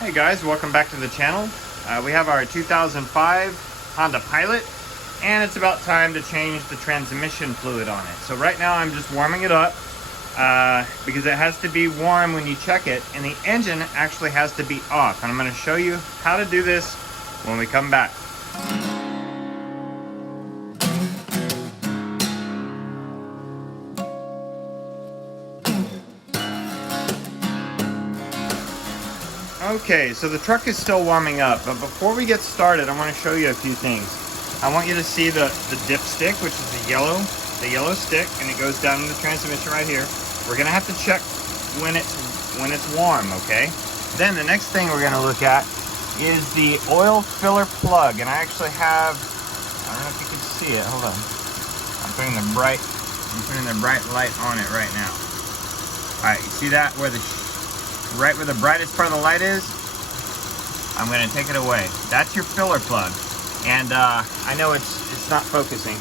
Hey guys, welcome back to the channel. We have our 2005 Honda Pilot, and it's about time to change the transmission fluid on it. So right now I'm just warming it up because it has to be warm when you check it, and the engine actually has to be off. And I'm going to show you how to do this when we come back. Okay, so the truck is still warming up, but before we get started, I want to show you a few things. I want you to see the dipstick, which is the yellow stick, and it goes down in the transmission right here. We're gonna have to check when it's warm, okay? Then the next thing we're gonna look at is the oil filler plug, and I actually have, I don't know if you can see it. Hold on. I'm putting the bright light on it right now. All right, you see that right where the brightest part of the light is? I'm gonna take it away. That's your filler plug. And I know it's not focusing,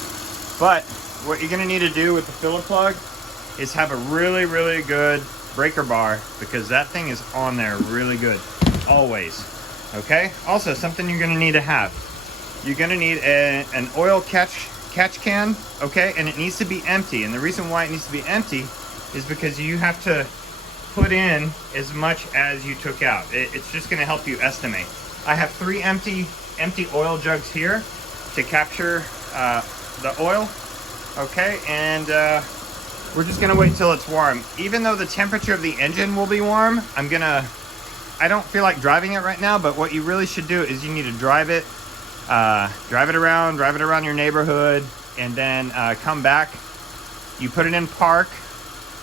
but what you're gonna need to do with the filler plug is have a really good breaker bar, because that thing is on there really good, always, okay? Also, something you're gonna need to have. You're gonna need an oil catch can, okay? And it needs to be empty. And the reason why it needs to be empty is because you have to put in as much as you took out. It's just going to help you estimate. I have 3 empty oil jugs here to capture the oil, okay? And we're just going to wait till it's warm. Even though the temperature of the engine will be warm, I don't feel like driving it right now, but what you really should do is you need to drive it around your neighborhood, and then come back. You put it in park,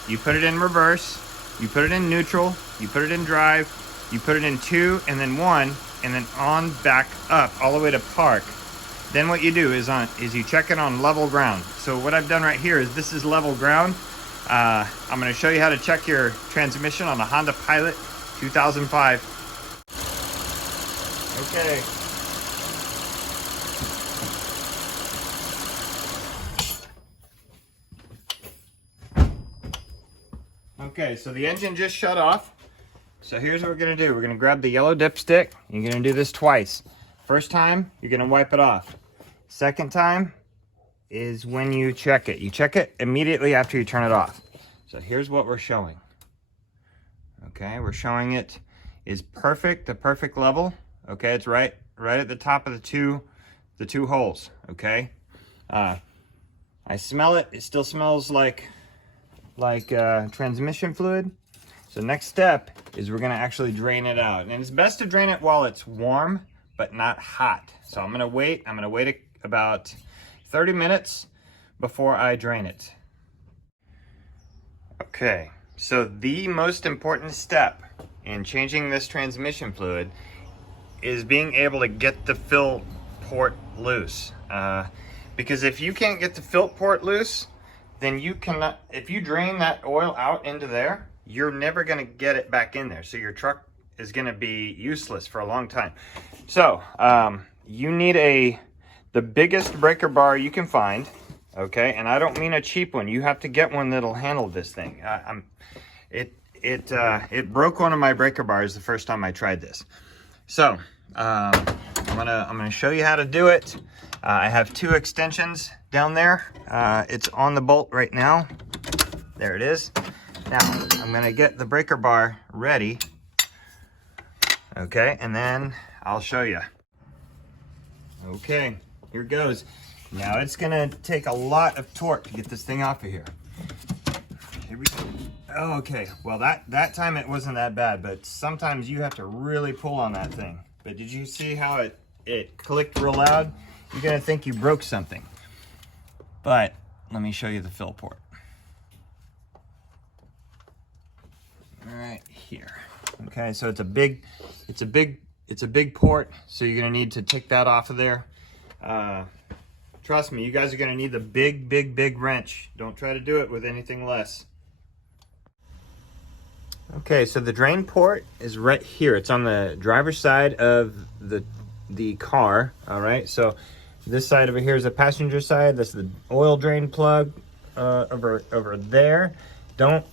you put it in reverse, you put it in neutral, you put it in drive, you put it in 2 and then 1, and then on back up all the way to park. Then what you do is you check it on level ground. So what I've done right here is this is level ground. I'm going to show you how to check your transmission on a Honda Pilot 2005. Okay. Okay, so the engine just shut off. So here's what we're gonna do. We're gonna grab the yellow dipstick. You're gonna do this twice. First time, you're gonna wipe it off. Second time is when you check it. You check it immediately after you turn it off. So here's what we're showing. Okay, we're showing it is perfect, the perfect level. Okay, it's right at the top of the two holes. Okay, I smell it. It still smells like transmission fluid. So next step is we're gonna actually drain it out. And it's best to drain it while it's warm, but not hot. So I'm gonna wait about 30 minutes before I drain it. Okay, so the most important step in changing this transmission fluid is being able to get the fill port loose. Because if you can't get the fill port loose, then you cannot, if you drain that oil out into there, you're never gonna get it back in there. So your truck is gonna be useless for a long time. So you need the biggest breaker bar you can find, okay? And I don't mean a cheap one. You have to get one that'll handle this thing. It broke one of my breaker bars the first time I tried this. So I'm gonna show you how to do it. I have 2 extensions down there. It's on the bolt right now. There it is. Now, I'm gonna get the breaker bar ready. Okay, and then I'll show you. Okay, here it goes. Now it's gonna take a lot of torque to get this thing off of here. Here we go. Okay, well that time it wasn't that bad, but sometimes you have to really pull on that thing. But did you see how it clicked real loud? You're gonna think you broke something. But let me show you the fill port. Right here. Okay, so it's a big port, so you're gonna need to take that off of there. Trust me, you guys are gonna need the big wrench. Don't try to do it with anything less. Okay, so the drain port is right here. It's on the driver's side of the car. All right, so this side over here is the passenger side. That's the oil drain plug over there. Don't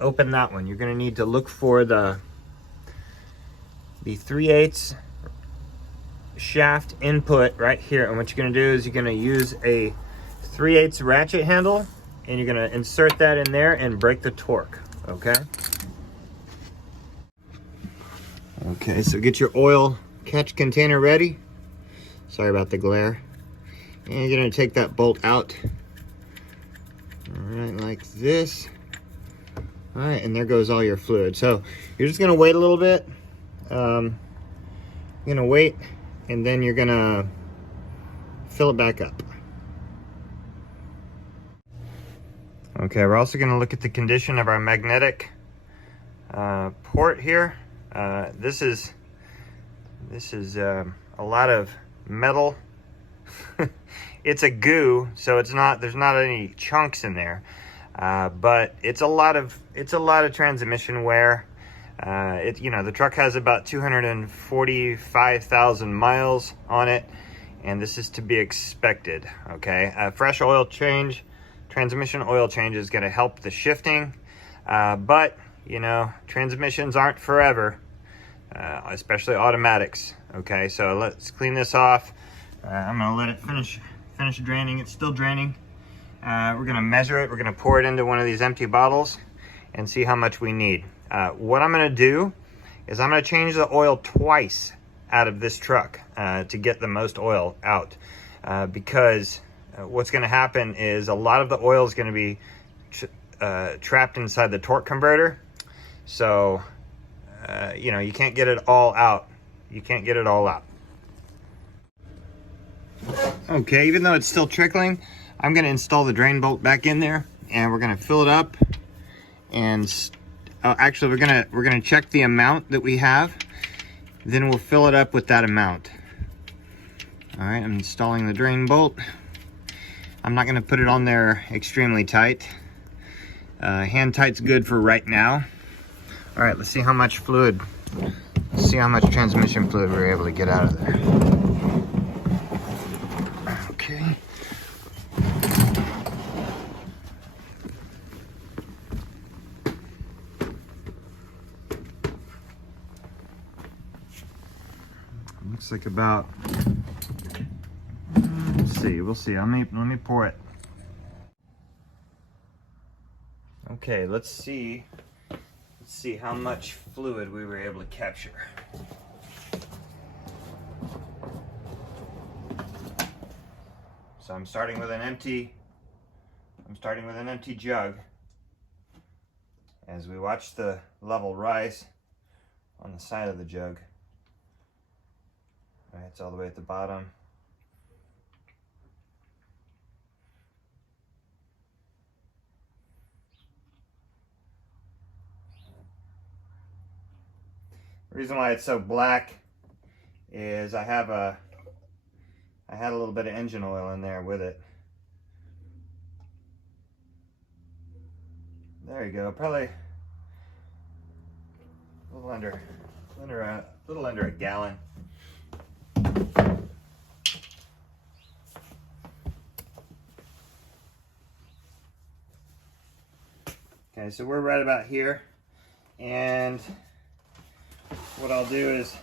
open that one. You're gonna need to look for the the 3/8 shaft input right here. And what you're gonna do is you're gonna use a 3/8 ratchet handle, and you're gonna insert that in there and break the torque, okay? Okay, so get your oil catch container ready. Sorry about the glare. And you're gonna take that bolt out. All right, like this. All right, and there goes all your fluid. So you're just gonna wait a little bit. You're gonna wait, and then you're gonna fill it back up. Okay, we're also gonna look at the condition of our magnetic port here. This is a lot of metal. It's a goo, so there's not any chunks in there, but it's a lot of transmission wear. The truck has about 245,000 miles on it, and this is to be expected. Okay, a fresh oil change, transmission oil change is going to help the shifting, but transmissions aren't forever, especially automatics. Okay, so let's clean this off. I'm gonna let it finish draining. It's still draining. We're gonna measure it. We're gonna pour it into one of these empty bottles and see how much we need. What I'm gonna do is I'm gonna change the oil twice out of this truck to get the most oil out, because what's gonna happen is a lot of the oil is gonna be trapped inside the torque converter. So you can't get it all out. Okay, even though it's still trickling, I'm going to install the drain bolt back in there, and we're going to fill it up. And actually, we're going to check the amount that we have. Then we'll fill it up with that amount. All right, I'm installing the drain bolt. I'm not going to put it on there extremely tight. Hand tight's good for right now. All right, let's see how much fluid. Let's see how much transmission fluid we're able to get out of there. Okay. Looks like about. We'll see. Let me pour it. Okay, let's see how much fluid we were able to capture. So I'm starting with an empty jug as we watch the level rise on the side of the jug. All right, it's all the way at the bottom. The reason why it's so black is I had a little bit of engine oil in there with it. There you go, probably a little under a gallon. Okay, so we're right about here, and what I'll do is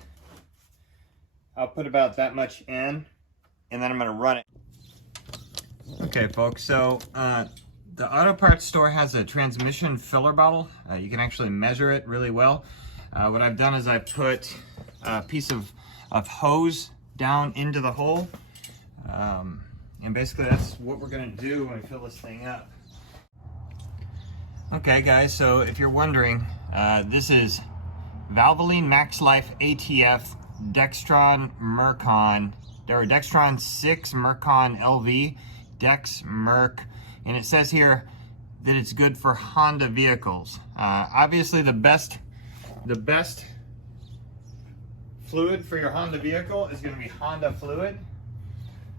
I'll put about that much in, and then I'm going to run it. Okay, folks, so the auto parts store has a transmission filler bottle. You can actually measure it really well. What I've done is I put a piece of hose down into the hole, and basically that's what we're going to do when we fill this thing up. Okay, guys, so if you're wondering, this is Valvoline Max Life ATF Dextron Mercon, or Dextron 6 Mercon LV, Dex Merc, and it says here that it's good for Honda vehicles. Obviously the best fluid for your Honda vehicle is going to be Honda fluid,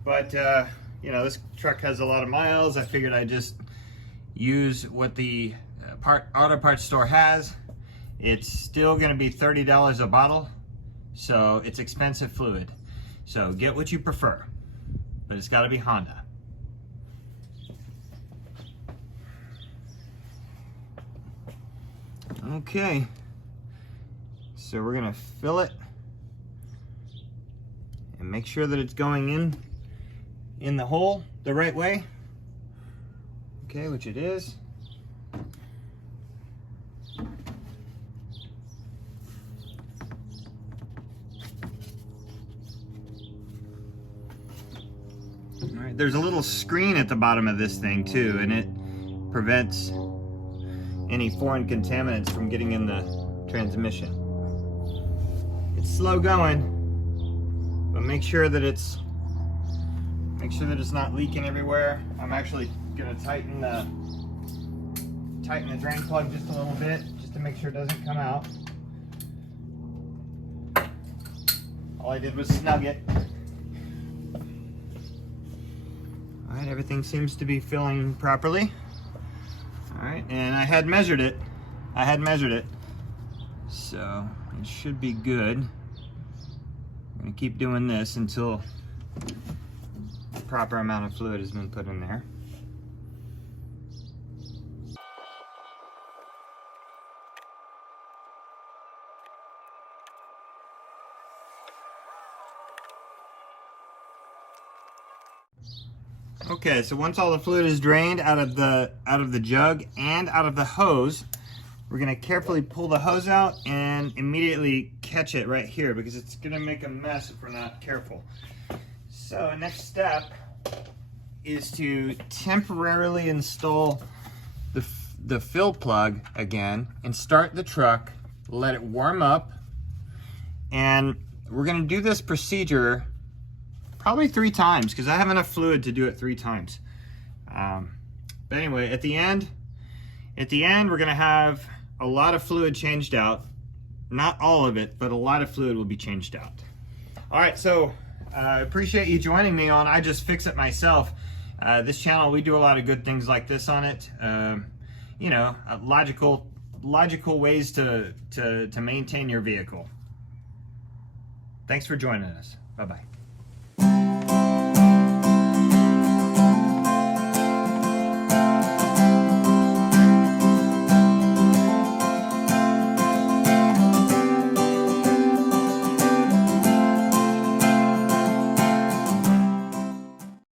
but this truck has a lot of miles. I figured I'd just use what the auto parts store has. It's still going to be $30 a bottle, so it's expensive fluid. So get what you prefer, but it's got to be Honda. Okay, so we're going to fill it make sure that it's going in the hole the right way. Okay, which it is. All right, there's a little screen at the bottom of this thing too, and it prevents any foreign contaminants from getting in the transmission. It's slow going, but make sure that it's not leaking everywhere. I'm actually gonna tighten the drain plug just a little bit, just to make sure it doesn't come out. All I did was snug it. All right, everything seems to be filling properly. All right, and I had measured it. So it should be good. I'm gonna keep doing this until the proper amount of fluid has been put in there. Okay, so once all the fluid is drained out of the jug and out of the hose, we're gonna carefully pull the hose out and immediately catch it right here, because it's gonna make a mess if we're not careful. So next step is to temporarily install the fill plug again and start the truck, let it warm up, and we're gonna do this procedure probably 3 times, because I have enough fluid to do it 3 times. But anyway, at the end, we're gonna have a lot of fluid changed out. Not all of it, but a lot of fluid will be changed out. All right, so I appreciate you joining me on I Just Fix It Myself. This channel, we do a lot of good things like this on it. You know, logical ways to maintain your vehicle. Thanks for joining us. Bye-bye.